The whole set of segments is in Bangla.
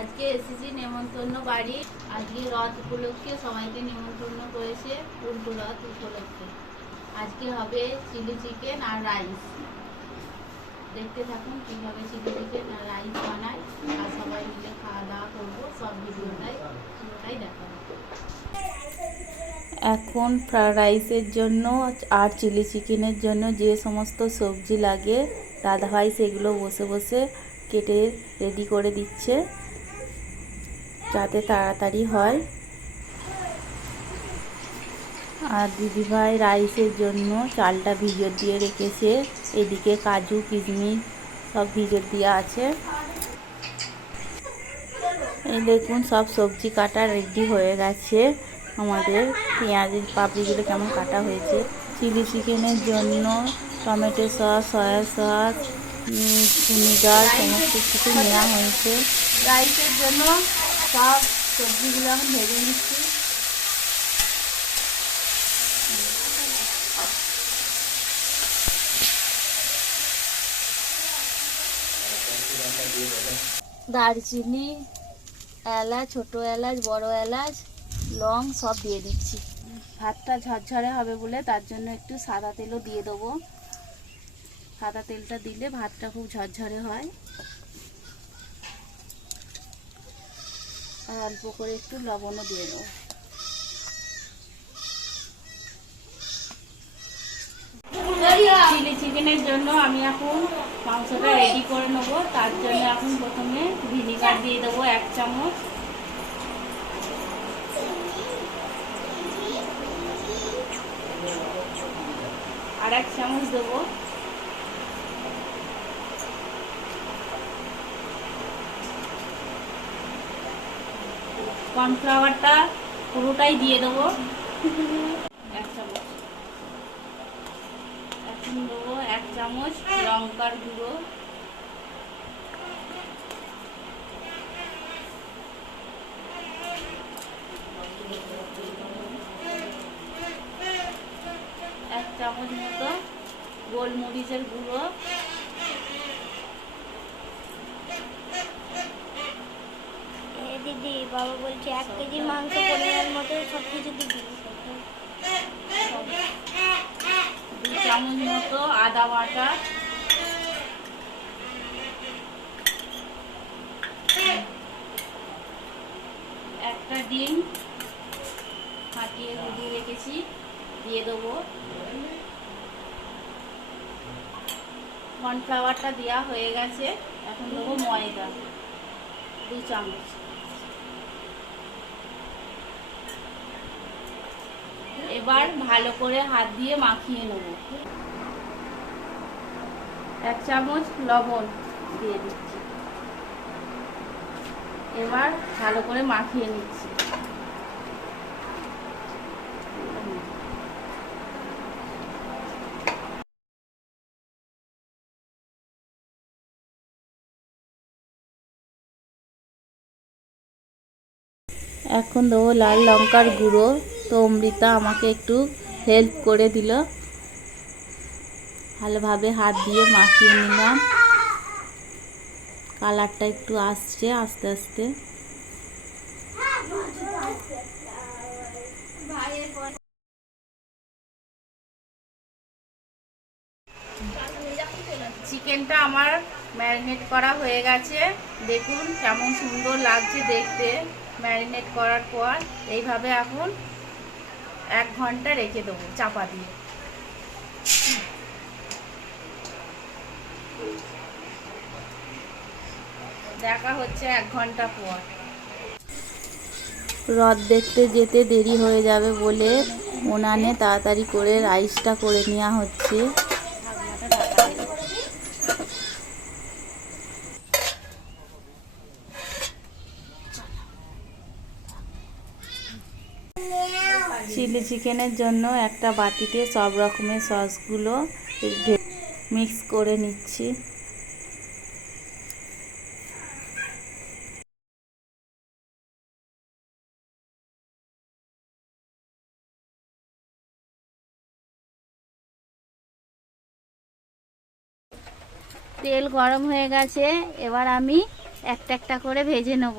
আজকে এসেছি নেমন্তন্ন বাড়ি। আজকে রথ উপলক্ষে সবাইকে নেমন্তন্ন করেছে, উল্টো রথ উপলক্ষে। আজকে হবে চিলি চিকেন আর রাইস। দেখতে থাকুন কিভাবে চিলি চিকেন আর রাইস বানায়, আর সবাই মিলে খাওয়া দাওয়া করবো। সব ভিডিওটাই পুরোটাই দেখাবো। এখন ফ্রাইড রাইসের জন্য আর চিলি চিকেনের জন্য যে সমস্ত সবজি লাগে দাদাভাই সেগুলো বসে বসে কেটে রেডি করে দিচ্ছে যাতে তাড়াতাড়ি হয়। আর দিদিভাই রাইসের জন্য চালটা ভিজিয়ে দিয়ে রেখেছে। এদিকে কাজু কিশমিশ সব ভিজিয়ে দেওয়া আছে। এই দেখুন সব সবজি কাটা রেডি হয়ে গেছে। আমাদের পেঁয়াজের পাপড়িগুলো কেমন কাটা হয়েছে। চিলি চিকেনের জন্য tomato sauce, soya sauce, vinegar সমস্ত কিছু নেওয়া হয়েছে। রাইসের জন্য সব সবজিগুলো আমি ভেজে নিচ্ছি। দারচিনি, এলাচ, ছোটো এলাচ, বড় এলাচ, লং সব দিয়ে দিচ্ছি। ভাতটা ঝরঝরে হবে বলে তার জন্য একটু সাদা তেলও দিয়ে দেবো। সাদা তেলটা দিলে ভাতটা খুব ঝরঝরে হয়। আর অল্প করে একটু লবণও দিয়ে দেবো। চিলি চিকেনের জন্য আমি এখন মাংসটা রেডি করে নেবো। তার জন্য এখন প্রথমে ভিনিগার দিয়ে দেবো 1 চামচ। আর 1 চামচ দেবো। কর্নফ্লাওয়ারটা পুরোটাই দিয়ে দেবো 1 চামচ। এখন দেবো 1 চামচ লঙ্কার গুঁড়ো, 1 চামচ মতো গোলমরিচের গুঁড়ো, দিদি বাবা বলছে 1 কেজি মাংস পরিমাণ মতো সব কিছু দিবি। 2 চামচ মতো আদা বাটা, 1টা ডিম ফাটিয়ে গুলিয়ে রেখেছি দিয়ে দেবো। কর্নফ্লাওয়ারটা দেওয়া হয়ে গেছে। এখন দেবো ময়দা 2 চামচ। এবার ভালো করে হাত দিয়ে মাখিয়ে নেব। 1 চামচ লবণ দিয়ে দিচ্ছি। এবার ভালো করে মাখিয়ে নিচ্ছি। এখন দেবো লাল লঙ্কার গুঁড়ো। তো অমৃতা আমাকে একটু হেল্প করে দিল। ভালোভাবে হাত দিয়ে মাখিয়ে নিলাম। কালারটা একটু আসছে আস্তে আস্তে। চিকেনটা আমার ম্যারিনেট করা হয়ে গেছে। দেখুন কেমন সুন্দর লাগছে দেখতে। ম্যারিনেট করার পর এইভাবে এখন 1 ঘন্টা রেখে দেবো চাপা দিয়ে। দেখা হচ্ছে 1 ঘন্টা পর। রথ দেখতে যেতে দেরি হয়ে যাবে বলে উনানে তাড়াতাড়ি করে রাইসটা করে নেওয়া হচ্ছে। চিলি চিকেনের জন্য একটা বাটিতে সব রকমের সসগুলো মিক্স করে নিচ্ছি। তেল গরম হয়ে গেছে। এবার আমি একটা একটা করে ভেজে নেব।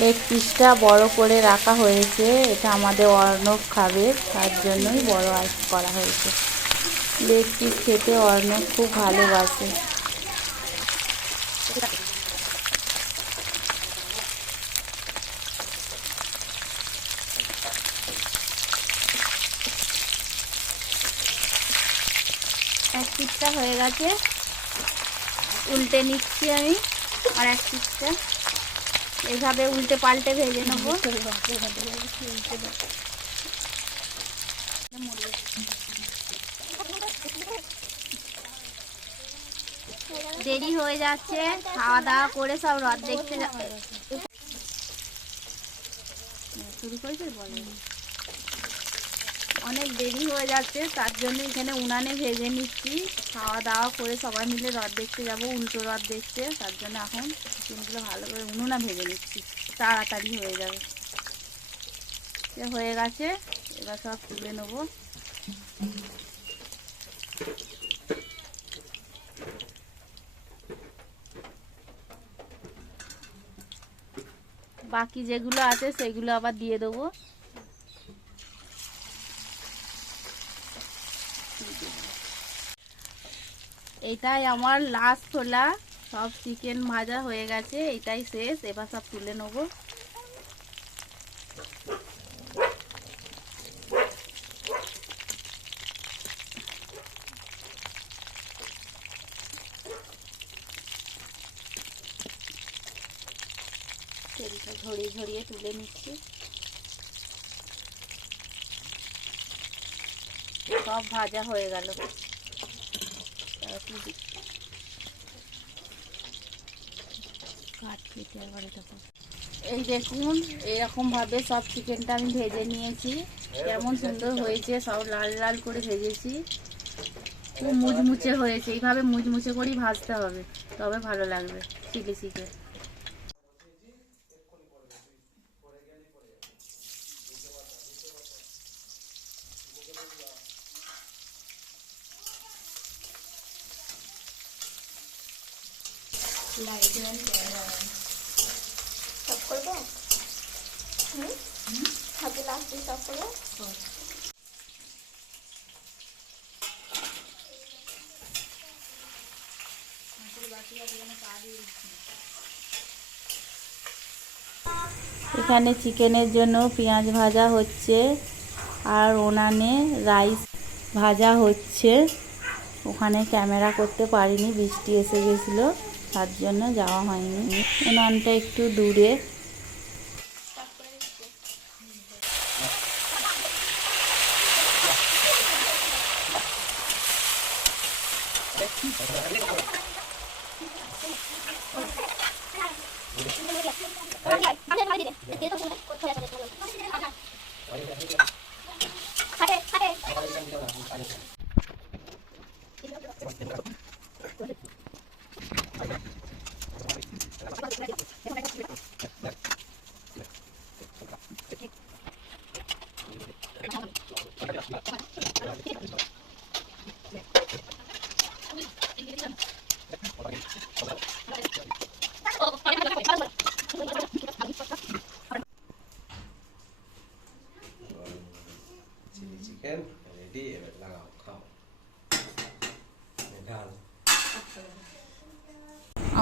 লেগ পিসটা বড় করে রাখা হয়েছে, এটা আমাদের অর্ণব খাবে, তার জন্যই বড় করা হয়েছে। লেগ পিস খেতে অর্ণব খুব ভালোবাসে। এক পিসটা হয়ে গেছে, উল্টে নিচ্ছি আমি। আর এক পিসটা এইভাবে উল্টে পাল্টে ভেজে নেবো। দেরি হয়ে যাচ্ছে, খাওয়া দাওয়া করে সব রথ দেখতে শুরু করেছে। অনেক দেরি হয়ে যাচ্ছে, তার জন্য এখানে উনানে ভেজে নিচ্ছি। খাওয়া দাওয়া করে সবাই মিলে রথ দেখতে যাব, উল্টো রথ দেখতে, তার জন্য এখন চিকেনগুলো ভালো করে উনুনে ভেজে নিচ্ছি, তাড়াতাড়ি হয়ে যাবে। হয়ে গেছে, এবার সব তুলে নেবো। বাকি যেগুলো আছে সেগুলো আবার দিয়ে দেবো। এটাই আমার লাস্ট খোলা, সব চিকেন ভাজা হয়ে গেছে, এটাই শেষ। এবার সব তুলে নেবো। তেলটা ঝরিয়ে ঝরিয়ে তুলে নিচ্ছি। সব ভাজা হয়ে গেল। এই দেখুন, এরকম ভাবে সব চিকেনটা আমি ভেজে নিয়েছি। কেমন সুন্দর হয়েছে, সব লাল লাল করে ভেজেছি, খুব মুচমুচে হয়েছে। এইভাবে মুচমুচে করেই ভাজতে হবে, তবে ভালো লাগবে চিলি চিকেন। সব করবো? হাতে লাস্ট দিয়ে সব করবো। এখানে চিকেনের জন্য পেঁয়াজ ভাজা হচ্ছে, আর উনানে রাইস ভাজা হচ্ছে। ওখানে ক্যামেরা করতে পারিনি, বৃষ্টি এসে গেছিলো, তার জন্য যাওয়া হয়নি। উনানটা একটু দূরে।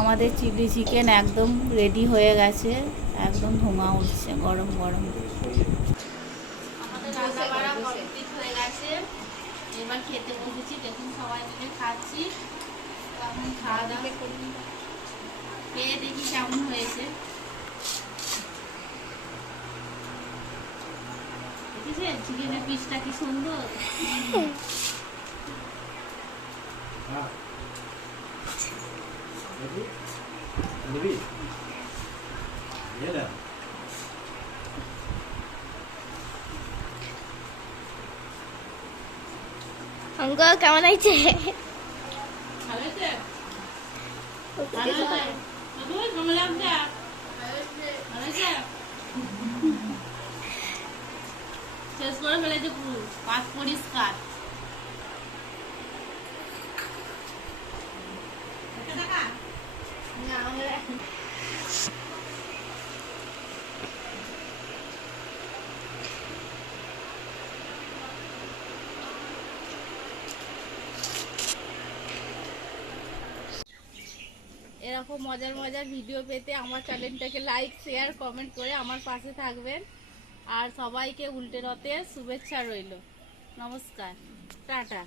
আমাদের চিলি চিকেন একদম রেডি হয়ে গেছে, একদম ধোঁয়া উঠছে গরম গরম। আমাদের রান্না বাড়া কমপ্লিট হয়ে গেছে, এবার খেতে বসেছি। দেখুন সবাই মিলে খাচ্ছি। এখন খাওয়া দাওয়া খেয়ে দেখি কেমন হয়েছে। দেখেছেন চিকেনের পিসটা কি সুন্দর। অঙ্ক কেমন হয়েছে? শেষ করে ফেলেছে পুরো পাত পরিষ্কার। এরকম মজার মজার ভিডিও পেতে আমার চ্যানেলটাকে লাইক শেয়ার কমেন্ট করে আমার পাশে থাকবেন। আর সবাইকে উল্টে রথের শুভেচ্ছা রইল। নমস্কার, টাটা।